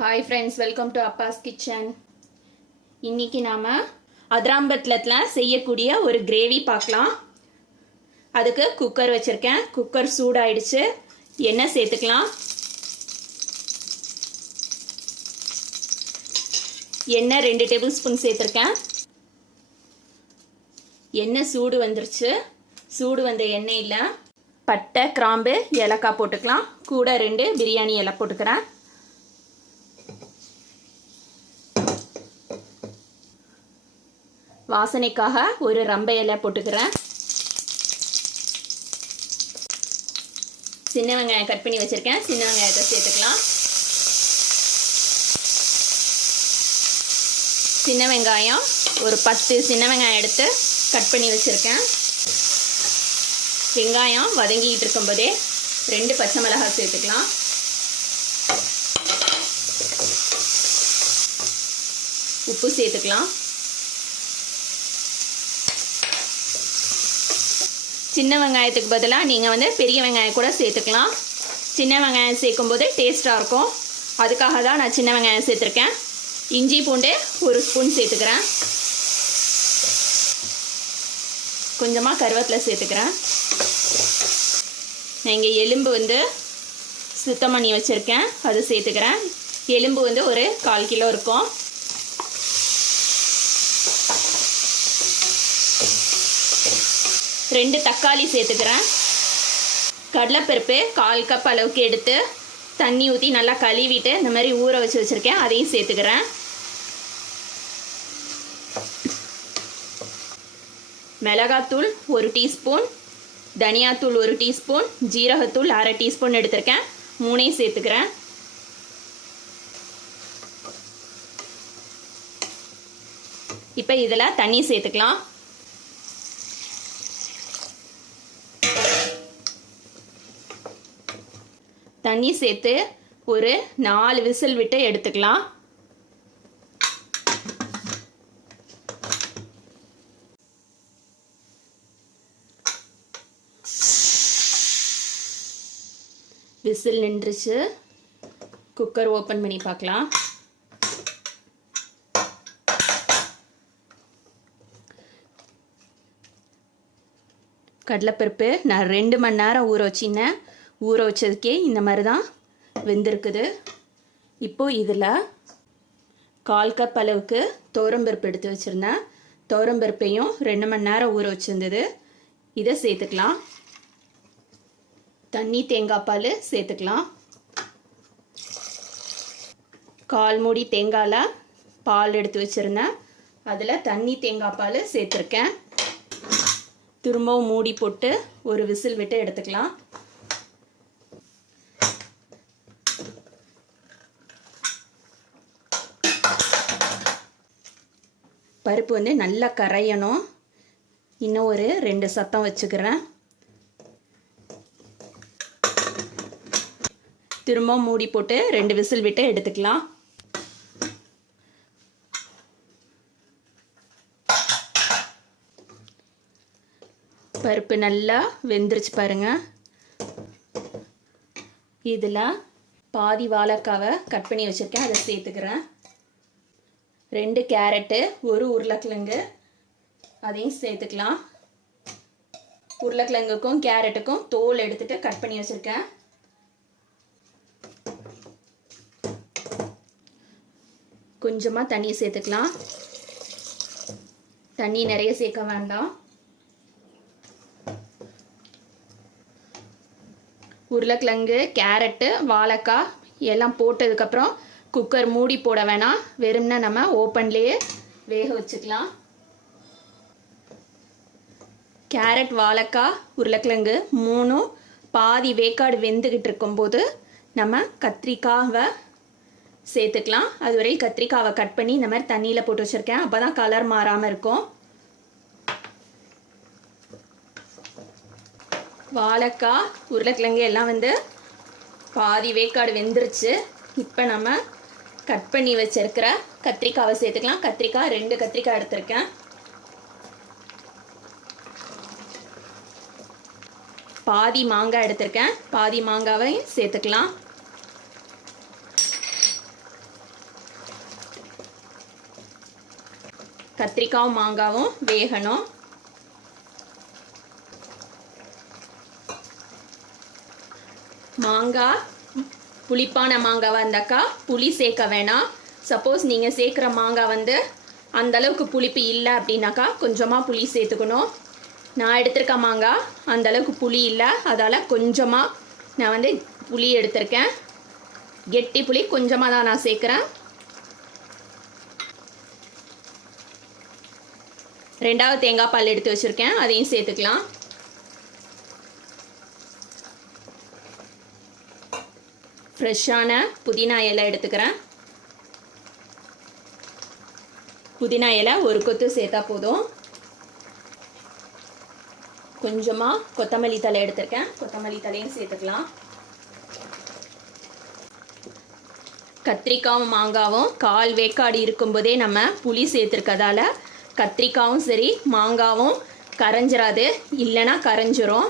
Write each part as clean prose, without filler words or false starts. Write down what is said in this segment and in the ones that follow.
Hi friends, welcome to Appa's Kitchen. இன்னைக்கு நாம அதிராம்பட்லத்துல செய்யக்கூடிய ஒரு கிரேவி பார்க்கலாம். அதுக்கு குக்கர் வச்சிருக்கேன். குக்கர் சூடாயிடுச்சு. எண்ணெய் சேர்த்துக்கலாம். எண்ணெய் 2 டேபிள் ஸ்பூன் சேர்த்திருக்கேன். எண்ணெய் சூடு வந்துருச்சு. சூடு வந்த எண்ணெயில பட்டை, கிராம்பு, ஏலக்காய் போட்டுக்கலாம். கூட 2 பிரியாணி இலை போட்டுக்கிறேன். வாசனைக்காக ஒரு ரம்பை இலை போட்டுக்கிறேன். சின்ன வெங்காயம் கட் பண்ணி வச்சிருக்கேன். சின்ன வெங்காயத்தை சேர்த்துக்கலாம். சின்ன வெங்காயம் ஒரு 10 சின்ன வெங்காயம் எடுத்து கட் பண்ணி வச்சிருக்கேன். வெங்காயம் வதங்கிட்டு இருக்கும்போதே 2 பச்சை மிளகாய் சேர்த்துக்கலாம். உப்பு சேர்த்துக்கலாம். சின்ன வெங்காயத்துக்கு பதிலாக நீங்கள் பெரிய வெங்காயம் கூட சேர்த்துக்கலாம். சின்ன வெங்காயம் சேர்க்கும்போது டேஸ்ட்டாக இருக்கும். அதுக்காக தான் நான் சின்ன வெங்காயம் சேர்த்துருக்கேன். இஞ்சி பூண்டு 1 ஸ்பூன் சேர்த்துக்கிறேன். கொஞ்சமாக கருவேப்பிலை சேர்த்துக்கிறேன். நான் இங்கே எலும்பு சுத்தம் பண்ணி வச்சுருக்கேன். அது சேர்த்துக்கிறேன். எலும்பு ஒரு 1/4 கிலோ இருக்கும். ரெண்டு தக்காளி சேர்த்துக்கிறேன். கடலைப்பருப்பு 1/4 கப் அளவுக்கு எடுத்து தண்ணி ஊற்றி நல்லா கழுவிட்டு இந்த மாதிரி ஊற வச்சு வச்சுருக்கேன். அதையும் சேர்த்துக்கிறேன். மிளகாத்தூள் 1 டீஸ்பூன், தனியாத்தூள் 1 டீஸ்பூன், ஜீரகத்தூள் 1/2 டீஸ்பூன் எடுத்திருக்கேன். 3 சேர்த்துக்கிறேன். இப்போ இதில் தண்ணி சேர்த்துக்கலாம். தண்ணி சேர்த்து ஒரு 4 விசில் விட்டு எடுத்துக்கலாம். விசில் நின்றுச்சு. குக்கர் ஓப்பன் பண்ணி பார்க்கலாம். கடலைப்பருப்பு நான் 2 மணி நேரம் ஊற வச்சினேன். ஊற வச்சதுக்கே இந்த மாதிரி தான் வெந்திருக்குது. இப்போது இதில் 1/4 கப் அளவுக்கு துவரம்பருப்பு எடுத்து வச்சுருந்தேன். துவரம்பருப்பையும் 2 மணி நேரம் ஊற வச்சுருந்தது. இதை சேர்த்துக்கலாம். தண்ணி தேங்காய் பால் சேர்த்துக்கலாம். 1/4 மூடி தேங்காயில் பால் எடுத்து வச்சுருந்தேன். அதில் தண்ணி தேங்காய் பால் சேர்த்துருக்கேன். திரும்பவும் மூடி போட்டு ஒரு விசில் விட்டு எடுத்துக்கலாம். பருப்பு நல்லா கரையணும். இன்னும் ஒரு 2 சத்தம் வச்சுக்கிறேன். திரும்ப மூடி போட்டு 2 விசில் விட்டு எடுத்துக்கலாம். பருப்பு நல்லா வெந்துருச்சு பாருங்க. இதில் பாதி வாழைக்காவை கட் பண்ணி வச்சுருக்கேன். அதை சேர்த்துக்கிறேன். 2 கேரட்டு, 1 உருளைக்கிழங்கு, அதையும் சேர்த்துக்கலாம். உருளைக்கிழங்குக்கும் கேரட்டுக்கும் தோல் எடுத்துட்டு கட் பண்ணி வச்சுருக்கேன். கொஞ்சமாக தண்ணி சேர்த்துக்கலாம். தண்ணி நிறைய சேர்க்க வேண்டாம். உருளைக்கிழங்கு, கேரட்டு, வாழைக்காய் எல்லாம் போட்டதுக்கப்புறம் குக்கர் மூடி போட வேணாம். வெறும்னா நம்ம ஓப்பன்லேயே வேக வச்சுக்கலாம். கேரட், வாழைக்காய், உருளைக்கிழங்கு 3 பாதி வேக்காடு வெந்துக்கிட்டு இருக்கும்போது நம்ம கத்திரிக்காவை சேர்த்துக்கலாம். அதுவரை கத்திரிக்காவை கட் பண்ணி இந்த மாதிரி தண்ணியில் போட்டு வச்சுருக்கேன். அப்போ தான் கலர் மாறாமல் இருக்கும். வாழைக்காய், உருளைக்கிழங்கு எல்லாம் பாதி வேக்காடு வெந்துருச்சு. இப்போ நம்ம கட் பண்ணி வச்சிருக்கிற கத்திரிக்காவை சேர்த்துக்கலாம். கத்திரிக்காய் 2 கத்திரிக்காய் எடுத்திருக்கேன். பாதி மாங்காய் எடுத்திருக்கேன். பாதி மாங்காவை சேர்த்துக்கலாம். கத்திரிக்காயும் மாங்காவும் வேகணும். மாங்காய் புளிப்பான மாங்காவாக இருந்தாக்கா புளி சேர்க்க வேணாம். சப்போஸ் நீங்கள் சேர்க்குற மாங்காய் வந்து அந்தளவுக்கு புளிப்பு இல்லை அப்படின்னாக்கா கொஞ்சமாக புளி சேர்த்துக்கணும். நான் எடுத்திருக்க மாங்காய் அந்தளவுக்கு புளி இல்லை, அதால் கொஞ்சமாக நான் வந்து புளி எடுத்திருக்கேன். கெட்டி புளி கொஞ்சமாக தான் நான் சேர்க்குறேன். 2வது தேங்காய் பால் எடுத்து வச்சுருக்கேன், அதையும் சேர்த்துக்கலாம். ஃப்ரெஷ்ஷான புதினா இலை எடுத்துக்கிறேன். புதினா இலை ஒரு கொத்து சேர்த்தா போதும். கொஞ்சமாக கொத்தமல்லி தழை எடுத்திருக்கேன், கொத்தமல்லி தழையும் சேர்த்துக்கலாம். கத்திரிக்காயும் மாங்காவும் கால் வேக்காடு இருக்கும்போதே நம்ம புளி சேர்த்துருக்கதால கத்திரிக்காயும் சரி மாங்காவும் கரைஞ்சிராது, இல்லைன்னா கரைஞ்சிரும்.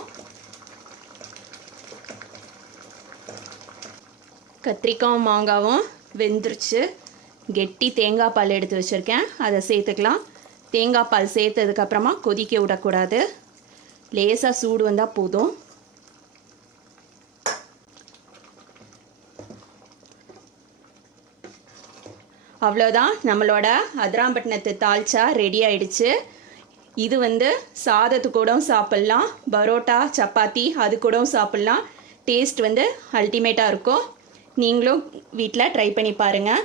கத்திரிக்காயும் மாங்காவும் வெந்துருச்சு. கெட்டி தேங்காய் பால் எடுத்து வச்சுருக்கேன், அதை சேர்த்துக்கலாம். தேங்காய் பால் சேர்த்ததுக்கப்புறமா கொதிக்க விடக்கூடாது, லேசாக சூடு வந்தால் போதும். அவ்வளோதான், நம்மளோட அதிராம்பட்டினத்து தால்ச்சா ரெடி ஆயிடுச்சு. இது வந்து சாதத்து கூடவும் சாப்பிட்லாம், பரோட்டா சப்பாத்தி அது கூடவும் சாப்பிட்லாம். டேஸ்ட் வந்து அல்டிமேட்டாக இருக்கும். நீங்களும் வீட்டில் ட்ரை பண்ணி பாருங்கள்.